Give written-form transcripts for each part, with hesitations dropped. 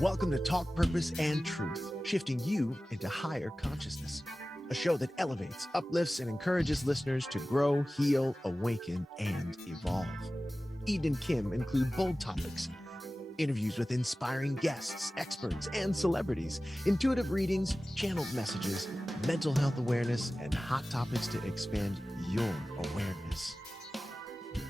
Welcome to Talk Purpose and Truth, shifting you into higher consciousness. A show that elevates, uplifts, and encourages listeners to grow, heal, awaken, and evolve. Eden and Kim include bold topics, interviews with inspiring guests, experts, and celebrities, intuitive readings, channeled messages, mental health awareness, and hot topics to expand your awareness.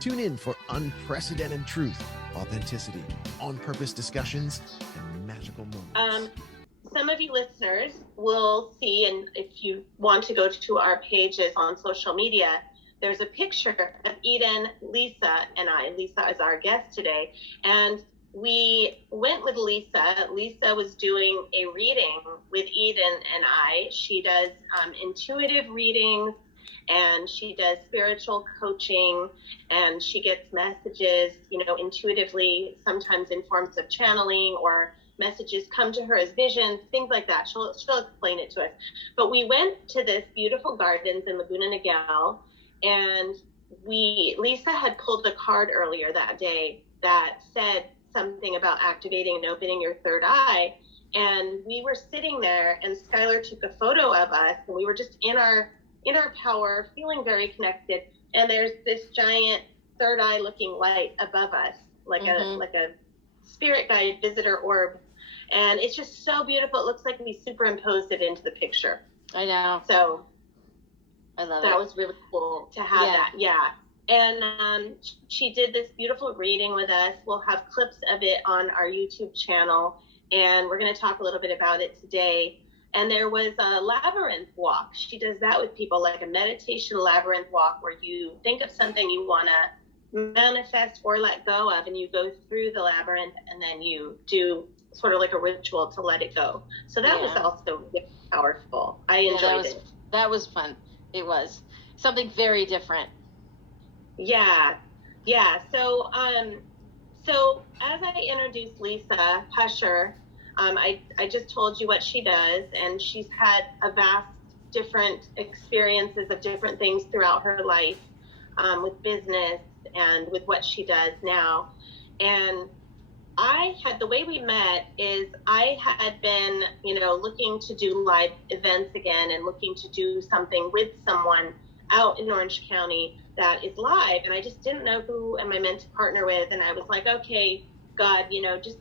Tune in for unprecedented truth, authenticity, on-purpose discussions, and magical moments. Some of you listeners will see, and if you want to go to our pages on social media, there's a picture of Eden, Lisa, and I. Lisa is our guest today. And we went with Lisa. Lisa was doing a reading with Eden and I. She does intuitive readings, and she does spiritual coaching, and she gets messages, intuitively, sometimes in forms of channeling, or messages come to her as visions, things like that. She'll explain it to us. But we went to this beautiful gardens in Laguna Niguel, and Lisa had pulled a card earlier that day that said something about activating and opening your third eye. And we were sitting there, and Skylar took a photo of us, and we were just in our power, feeling very connected. And there's this giant third eye looking light above us, like a spirit guide visitor orb. And it's just so beautiful. It looks like we superimposed it into the picture. I know. So I love that it. was really cool to have that. Yeah. And she did this beautiful reading with us. We'll have clips of it on our YouTube channel, and we're going to talk a little bit about it today. And there was a labyrinth walk. She does that with people, like a meditation labyrinth walk, where you think of something you want to manifest or let go of, and you go through the labyrinth, and then you do sort of like a ritual to let it go. So that was also really powerful. I enjoyed it. That was fun. It was something very different. Yeah. So as I introduced Lisa Huscher, I just told you what she does, and she's had a vast different experiences of different things throughout her life, with business and with what she does now. And the way we met is I had been, looking to do live events again, and looking to do something with someone out in Orange County that is live. And I just didn't know who am I meant to partner with. And I was like, okay, God, just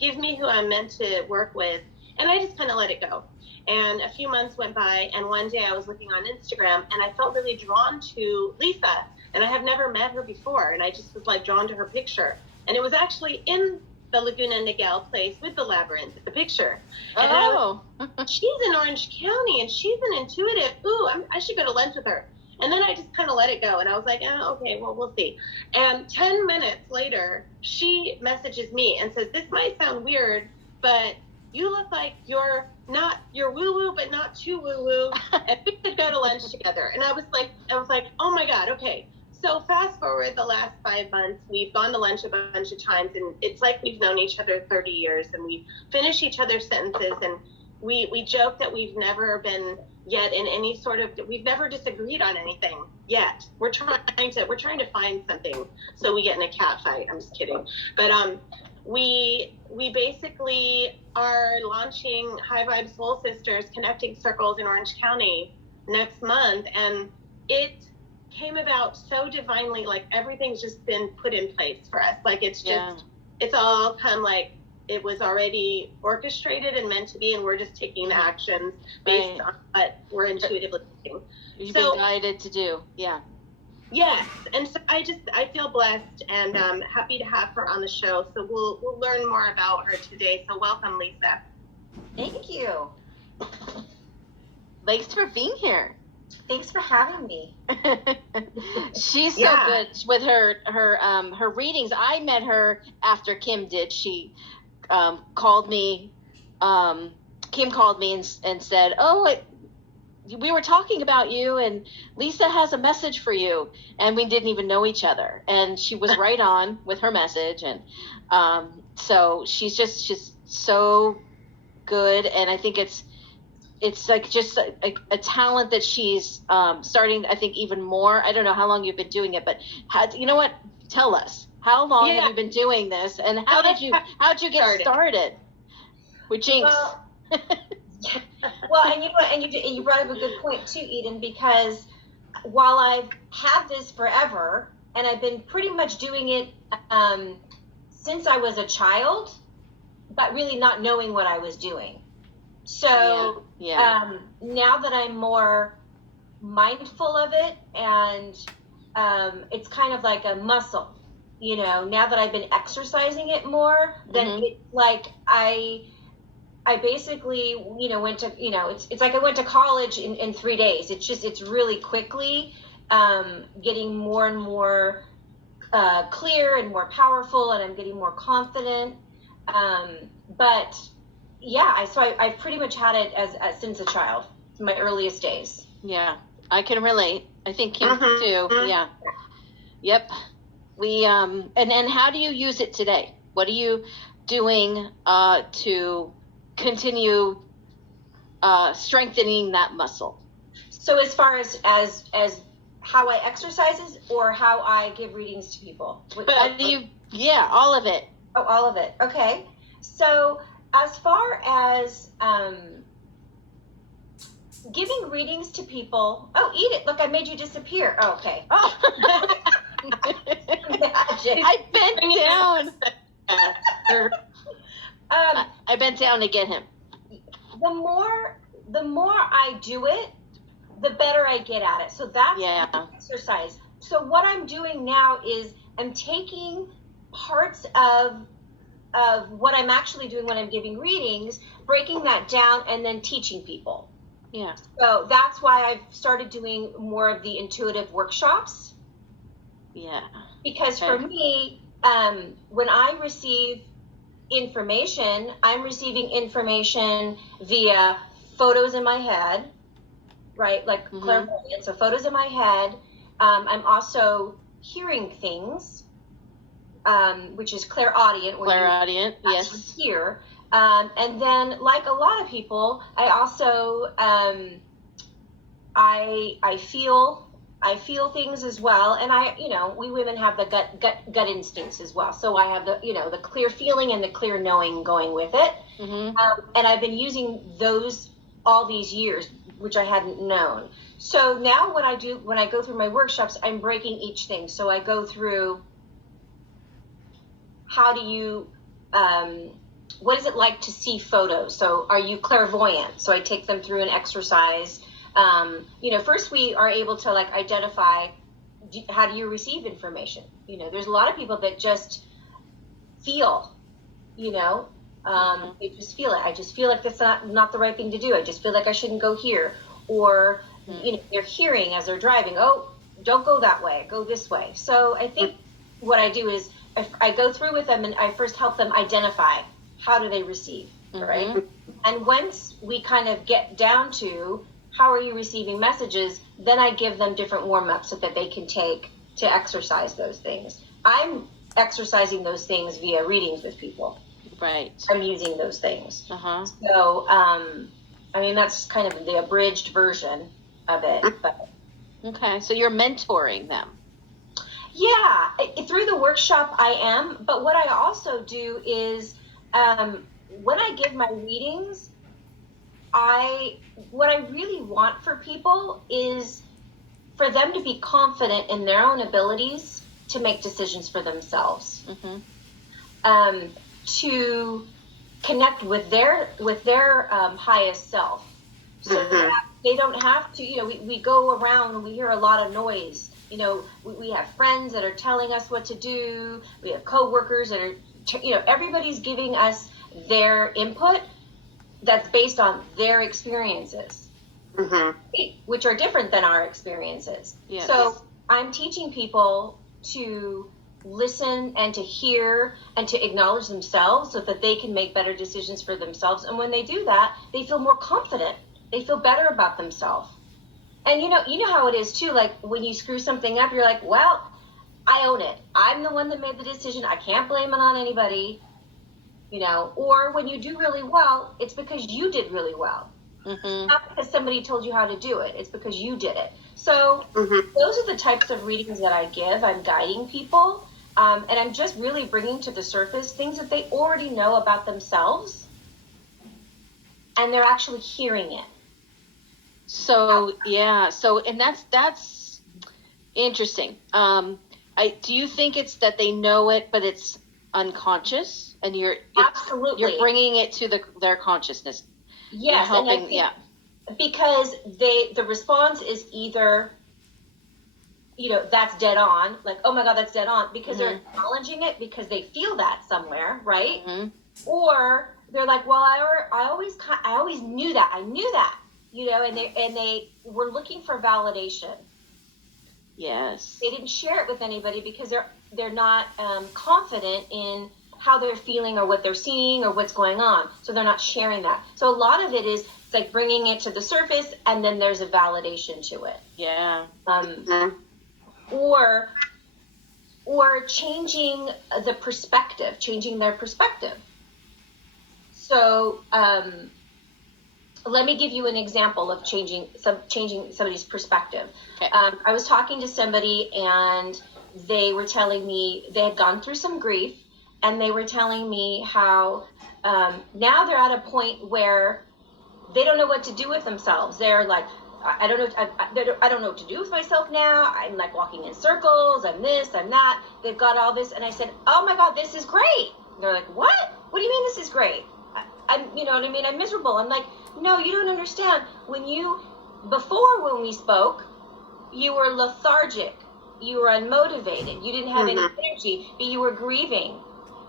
give me who I'm meant to work with. And I just kind of let it go. And a few months went by, and one day I was looking on Instagram, and I felt really drawn to Lisa. And I have never met her before, and I just was like drawn to her picture. And it was actually in the Laguna Niguel place with the labyrinth, the picture. And she's in Orange County, and she's an intuitive. Ooh, I should go to lunch with her. And then I just kind of let it go. And I was like, okay, well, we'll see. And 10 minutes later, she messages me and says, this might sound weird, but you look like you're woo-woo, but not too woo-woo. And we could go to lunch together. And I was like, oh my God, okay. So fast forward the last 5 months, we've gone to lunch a bunch of times, and it's like we've known each other 30 years, and we finish each other's sentences, and we joke that we've never been yet in any sort of, we've never disagreed on anything yet. We're trying to find something so we get in a cat fight. I'm just kidding. But we basically are launching High Vibe Soul Sisters Connecting Circles in Orange County next month, and it came about so divinely. Like, everything's just been put in place for us. Like, it's just it's all come, like it was already orchestrated and meant to be, and we're just taking the actions based on what we're intuitively doing. You've been guided to do. Yes, and so I feel blessed and happy to have her on the show. So we'll learn more about her today. So welcome, Lisa. Thank you. Thanks for being here. Thanks for having me. She's so good with her readings. I met her after Kim did. She called me. Kim called me and said, we were talking about you, and Lisa has a message for you. And we didn't even know each other. And she was right on with her message. And so she's so good. And I think it's like just a talent that she's starting, I think, even more. I don't know how long you've been doing it, but you know what? Tell us. How long have you been doing this, and how'd you get started with Jinx? Well, and you know what, and you brought up a good point too, Eden, because while I've had this forever, and I've been pretty much doing it since I was a child, but really not knowing what I was doing. So now that I'm more mindful of it, and it's kind of like a muscle, you know, now that I've been exercising it more, then it's like I basically, you know, went to, you know, it's like I went to college in 3 days. It's really quickly getting more and more clear and more powerful, and I'm getting more confident. But yeah, so I've pretty much had it as since a child, my earliest days. Yeah, I can relate. I think Kim too. Yeah. Yep. We and how do you use it today? What are you doing to continue strengthening that muscle? So as far as how I exercises or how I give readings to people? All of it. Oh, all of it. Okay. So as far as giving readings to people, eat it. Look, I made you disappear. Oh, okay. Oh. Magic. I bent down. I bent down to get him. The more I do it, the better I get at it. So that's exercise. So what I'm doing now is I'm taking parts of what I'm actually doing when I'm giving readings, breaking that down, and then teaching people. Yeah. So that's why I've started doing more of the intuitive workshops. Yeah. Because for me, when I receive information, I'm receiving information via photos in my head, right? Like clairvoyant, so photos in my head. I'm also hearing things, which is clairaudient. Clairaudient, yes. Hear. And then, like a lot of people, I also I feel things as well, and we women have the gut instincts as well. So I have the clear feeling and the clear knowing going with it, and I've been using those all these years, which I hadn't known. So now what I do when I go through my workshops, I'm breaking each thing. So I go through, how do you what is it like to see photos? So are you clairvoyant? So I take them through an exercise. First we are able to identify, how do you receive information? There's a lot of people that just feel, they just feel it. I just feel like that's not the right thing to do. I just feel like I shouldn't go here. Or, they're hearing as they're driving, oh, don't go that way, go this way. So I think what I do is I go through with them and I first help them identify, how do they receive, right? And once we kind of get down to how are you receiving messages, then I give them different warm-ups so that they can take to exercise those things. I'm exercising those things via readings with people. Right. I'm using those things. So, that's kind of the abridged version of it. But. Okay, so you're mentoring them. Yeah, through the workshop I am, but what I also do is when I give my readings, what I really want for people is for them to be confident in their own abilities to make decisions for themselves, to connect with their highest self, so that they don't have to. We go around and we hear a lot of noise. We have friends that are telling us what to do. We have coworkers that are, everybody's giving us their input that's based on their experiences, which are different than our experiences. Yes. So I'm teaching people to listen and to hear and to acknowledge themselves so that they can make better decisions for themselves. And when they do that, they feel more confident. They feel better about themselves. And you know how it is too, like when you screw something up, you're like, well, I own it. I'm the one that made the decision. I can't blame it on anybody. Or when you do really well, it's because you did really well. Not because somebody told you how to do it. It's because you did it. So those are the types of readings that I give. I'm guiding people. And I'm just really bringing to the surface things that they already know about themselves, and they're actually hearing it. So, yeah. So, and that's interesting. Do you think it's that they know it, but it's unconscious, and Absolutely, you're bringing it to their consciousness? Yes, helping, and I think because the response is either, that's dead on, like, oh my God, that's dead on, because they're acknowledging it because they feel that somewhere, right? Or they're like, well, I always knew that, I knew that, and they were looking for validation. Yes. They didn't share it with anybody because they're not confident in how they're feeling or what they're seeing or what's going on. So they're not sharing that. So a lot of it is, it's like bringing it to the surface, and then there's a validation to it. Yeah. Or changing the perspective, changing their perspective. So let me give you an example of changing somebody's perspective. Okay. I was talking to somebody, and they were telling me they had gone through some grief, and they were telling me how now they're at a point where they don't know what to do with themselves. They're like, I don't know what to do with myself now. I'm like walking in circles. I'm this, I'm that. They've got all this. And I said, oh my God, this is great. And they're like, what? What do you mean this is great? You know what I mean? I'm miserable. I'm like, no, you don't understand. Before when we spoke, you were lethargic. You were unmotivated. You didn't have any energy, but you were grieving.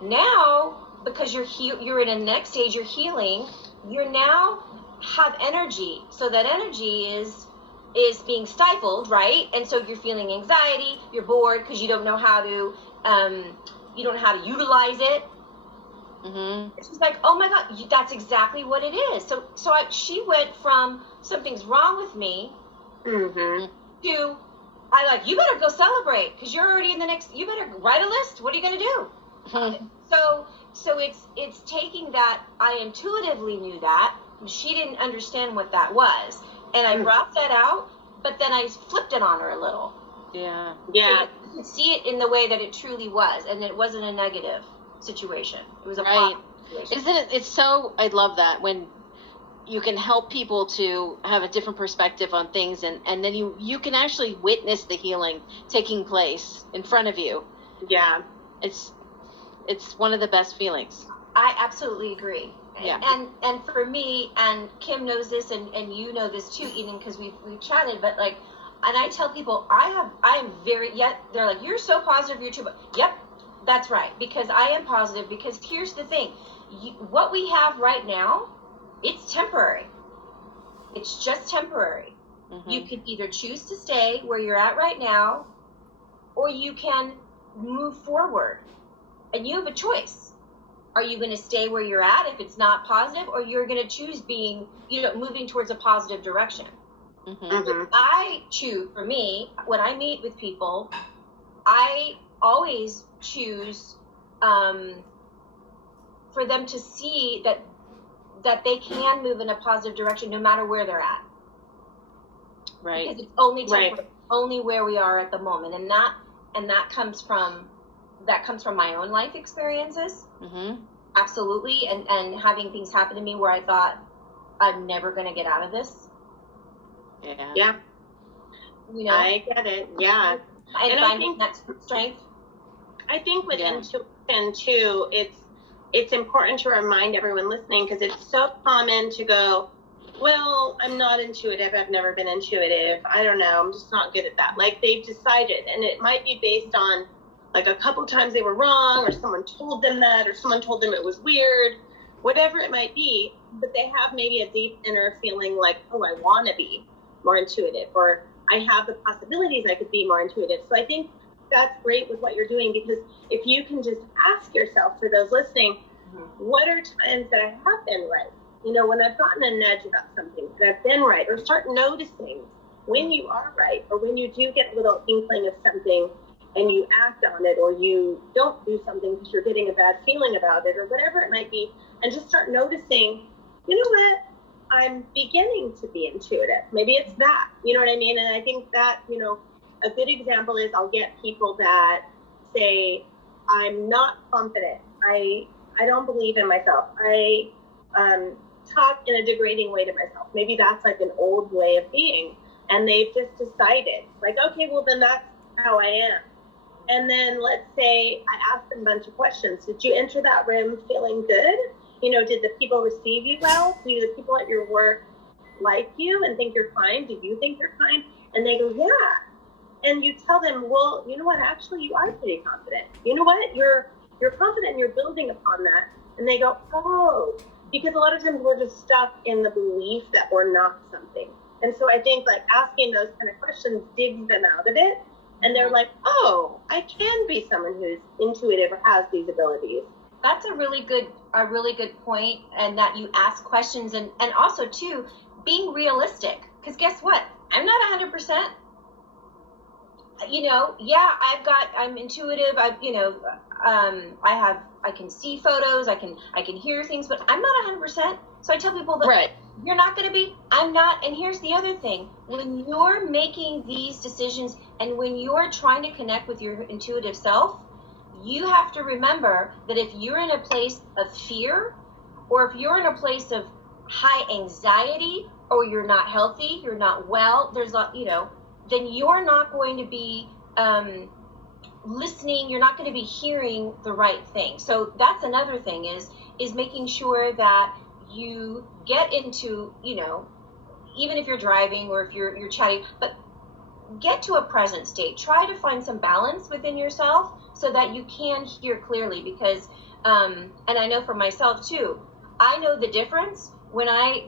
Now, because you're in a next stage, you're healing, you're now have energy. So that energy is being stifled, right? And so you're feeling anxiety, you're bored because you don't know how to utilize it. She's like, oh my God, that's exactly what it is. So she went from something's wrong with me to, you better go celebrate because you're already in the next, you better write a list. What are you going to do? So it's taking that. I intuitively knew that. She didn't understand what that was. And I brought that out, but then I flipped it on her a little. Yeah. Yeah. You could see it in the way that it truly was. And it wasn't a negative situation. It was a positive situation. Isn't it? It's so, I love that when you can help people to have a different perspective on things, and then you can actually witness the healing taking place in front of you. Yeah. It's one of the best feelings. I absolutely agree. Yeah. And for me, and Kim knows this, and you know this too, Eden, because we've chatted, but like, and I tell people, they're like, you're so positive, you're too, yep, that's right, because I am positive, because here's the thing, what we have right now, it's temporary. It's just temporary. You can either choose to stay where you're at right now, or you can move forward, and you have a choice. Are you going to stay where you're at if it's not positive, or you're going to choose being, moving towards a positive direction? I choose, for me, when I meet with people, I always choose for them to see that they can move in a positive direction no matter where they're at. Right. Because it's only temporary, only where we are at the moment, and that comes from my own life experiences. Absolutely. And having things happen to me where I thought I'm never going to get out of this. Yeah. I get it. Yeah. And finding that strength. I think with intuition too, it's important to remind everyone listening, because it's so common to go, well, I'm not intuitive. I've never been intuitive. I don't know. I'm just not good at that. Like, they've decided, and it might be based on like a couple times they were wrong, or someone told them that, or someone told them it was weird, whatever it might be, but they have maybe a deep inner feeling like, oh, I want to be more intuitive, or I have the possibilities I could be more intuitive. So I think that's great with what you're doing, because if you can just ask yourself, for those listening, what are times that I have been right? When I've gotten a nudge about something, and I've been right, or start noticing when you are right, or when you do get a little inkling of something and you act on it, or you don't do something because you're getting a bad feeling about it, or whatever it might be, and just start noticing, you know what, I'm beginning to be intuitive. Maybe it's that, you know what I mean? And I think that, a good example is I'll get people that say, I'm not confident. I don't believe in myself. I talk in a degrading way to myself. Maybe that's like an old way of being. And they've just decided, like, okay, well, then that's how I am. And then let's say I ask them a bunch of questions. Did you enter that room feeling good? You know, did the people receive you well? Do the people at your work like you and think you're fine? Do you think you're fine? And they go, yeah. And you tell them, well, you know what? Actually, you are pretty confident. You know what? You're confident and you're building upon that. And they go, oh, because a lot of times we're just stuck in the belief that we're not something. And so I think like asking those kind of questions digs them out of it. And they're like, oh, I can be someone who's intuitive or has these abilities. That's a really good point. And that you ask questions and also too, being realistic. Because guess what? I'm not 100%. You know, yeah, I'm intuitive. I can see photos. I can hear things, but I'm not 100%. So I tell people that right. You're not going to be, I'm not. And here's the other thing. When you're making these decisions and when you're trying to connect with your intuitive self, you have to remember that if you're in a place of fear or if you're in a place of high anxiety or you're not healthy, you're not well, then you're not going to be listening, you're not going to be hearing the right thing. So that's another thing is making sure that you get into, even if you're driving or if you're chatting, but get to a present state. Try to find some balance within yourself so that you can hear clearly because, and I know for myself too, I know the difference when I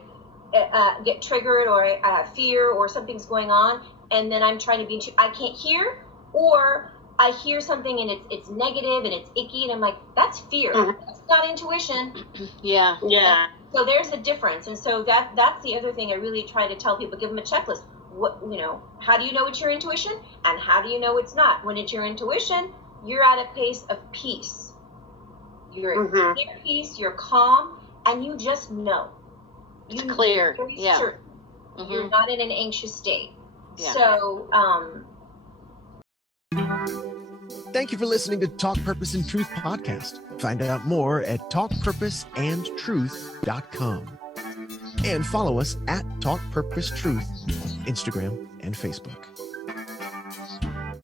get triggered or I have fear or something's going on and then I'm trying to be, I can't hear, or I hear something and it's negative and it's icky and I'm like, that's fear. Mm-hmm. That's not intuition. Yeah. So there's a difference. And so that's the other thing I really try to tell people, give them a checklist. How do you know it's your intuition and how do you know it's not? When it's your intuition, you're at a place of peace. You're at peace, you're calm, and you just know. It's clear. Yeah. Certain. Mm-hmm. You're not in an anxious state. Yeah. So, Thank you for listening to Talk Purpose and Truth podcast. Find out more at talkpurposeandtruth.com. And follow us at Talk Purpose Truth on Instagram and Facebook.